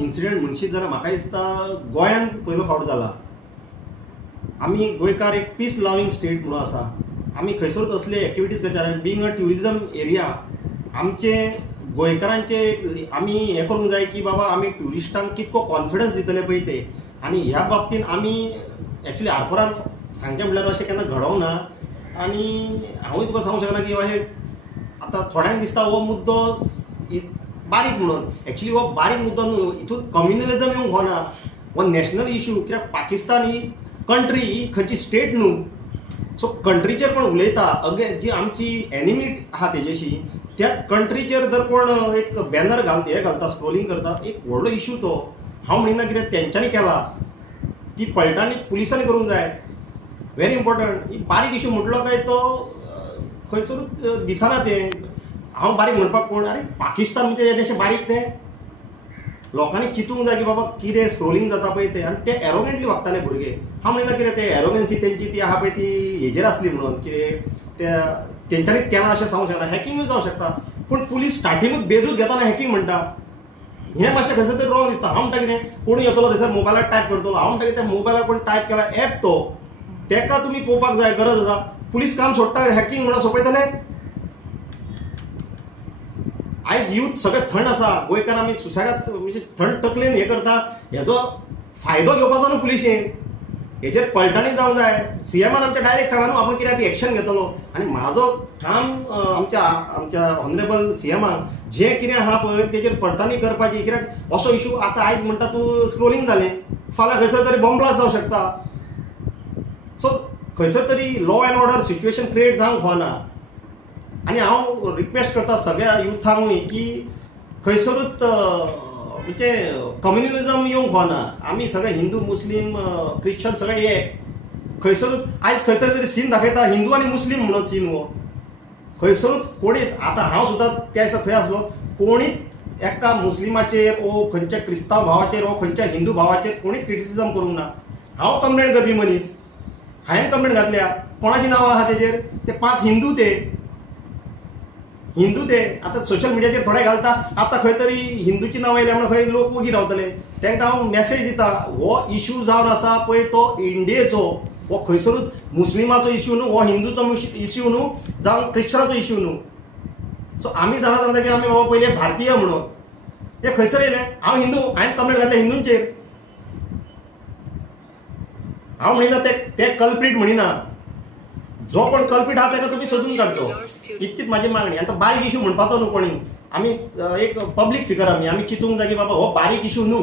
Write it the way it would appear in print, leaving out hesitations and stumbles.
Incident म्हणशीत जाल्यार म्हाका दिसता गोंयांत पयलो फावट जाला. आमी गोंयकार एक पीस लविंग स्टेट म्हणून आसा. आमी खंयसरूच असले एक्टिविटीज करता. बिंग अ ट्युरिजम एरिया आमचे गोंयकारांचे आमी हें करूंक जाय की बाबा आमी ट्युरिस्टांक कितको कॉन्फिडन्स दितले पळय ते. आनी ह्या बाबतींत आमी एक्चुली आरपोरान सांगचें म्हणल्यार अशें केन्ना घडोवंक ना. आनी हांवूय तुका सांगूंक शकना की अशें आतां थोड्यांक दिसता हो मुद्दो बारीक म्हणून. एक्चुली हो बारीक मुद्दो न्हू. हितून कम्युनलिजम येवंक होना. हो नॅशनल इश्यू. कित्याक पाकिस्तान ही कंट्री ही खंयची स्टेट न्हू. सो कंट्रीचेर कोण उलयता अगेन जी आमची एनिमी आहा तेजेशी त्या कंट्रीचेर जर कोण एक बॅनर घालता स्क्रोलिंग करता एक व्हडलो इश्यू तो. हांव म्हणिना कितें तेंच्यांनी केला ती पलटांनी पुलिसांनी करूंक जाय. Very important. ही बारीक इश्यू म्हटलो काय तो खंयसरूच दिसना तें. हांव बारीक म्हणपाक कोण अरे पाकिस्तान म्हणजे देश बारीक तें लोकांनी चिंतूंक जाय की बाबा कितें स्क्रोलिंग जाता पळय तें. आनी ते एरोगेंटली वागताले भुरगे. हांव म्हणिना कितें ते एरोगन्सी तेंची ती आहा पळय ती हेजेर आसली म्हणून कितें तेंच्यांनीच केलां अशें सांगूंक शकना. हॅकिंगूय जावंक शकता. पूण पुलीस स्टार्टिंगूच बेजूच घेताना हॅकिंग म्हणटा हें मातशें खंयसर तरी रॉंग दिसता. हांव म्हणटा कितें कोणूय येतलो थंयसर मोबायलार टायप करतलो. हांव म्हणटा कितें मोबायलार कोण टायप केला एप तो तेका तुमी पळोवपाक जाय गरज आसा. पुलीस काम सोडटा हॅकिंग म्हणून सोंपयतले. आयज यूथ सगळे थंड आसा. गोंयकार आमी सुशेगाद म्हणजे थंड तकलेन हें करता. हेजो फायदो घेवपाचो न्हू पुलिशेन. हेजेर पलटांनी जावंक जाय. सीएमान आमच्या डायरेक्ट सांगला न्हू आपूण कित्याक ती एक्शन घेतलो. आनी म्हाजो ठाम आमच्या ऑनरेबल सीएमाक जें कितें आहा पळय तेजेर पलटांनी करपाची. कित्याक असो इश्यू आतां आयज म्हणटा तूं स्क्रोलिंग जालें फाल्यां खंयसर तरी बॉम्ब ब्लास्ट जावंक शकता. सो खंयसर तरी law end order situation create जावंक होना. आनी हांव रिक्वेस्ट करता सगळ्या युथांकूय की खंयसरूच म्हणजे कम्युनलिजम येवंक होना. आमी सगळे हिंदू मुस्लीम क्रिश्चन सगळे एक. खंयसरूच आयज खंय तरी सीन दाखयता हिंदू आनी मुस्लीम म्हणून सीन हो. खंयसरूच कोणीच आतां हांव सुद्दां त्या दिसा थंय आसलो कोणीच एका मुस्लिमाचेर वो खंयच्या क्रिस्तांव भावाचेर वो खंयच्या हिंदू भावाचेर कोणीच क्रिटिसिजम करूंक ना. हांव कंप्लेंट करपी मनीस. हांवें कंप्लेंट घातल्या. कोणाची नांवां आहा तेजेर ते 5 हिंदू ते आतां सोशल मिडियाचेर थोडे घालता. आतां खंय तरी हिंदूची नांवां येयल्या म्हणून खंय लोक वगी रावतले. तांकां हांव मॅसेज दिता हो इश्यू जावन आसा पळय तो इंडियेचो. हो खंयसरूच मुस्लिमाचो इश्यू न्हू. हो हिंदूचो इश्यू न्हू जावं क्रिश्चनाचो इश्यू न्हू. सो आमी जाणा की आमी बाबा पयले भारतीय म्हणून हे खंयसर येयले. हांव हिंदू. हांवें कंप्लेंट घातल्या हिंदूंचेर. हांव म्हणिना ते कल्प्रीट म्हणिना. जो पण कल्पीट आहा ताका तुमी सोदून काडचो इतकीच म्हाजी मागणी. आतां बारीक इश्यू म्हणपाचो न्हू कोणी. आमी एक पब्लीक फिगर आमी चिंतूंक जाय की बाबा हो बारीक इश्यू न्हू.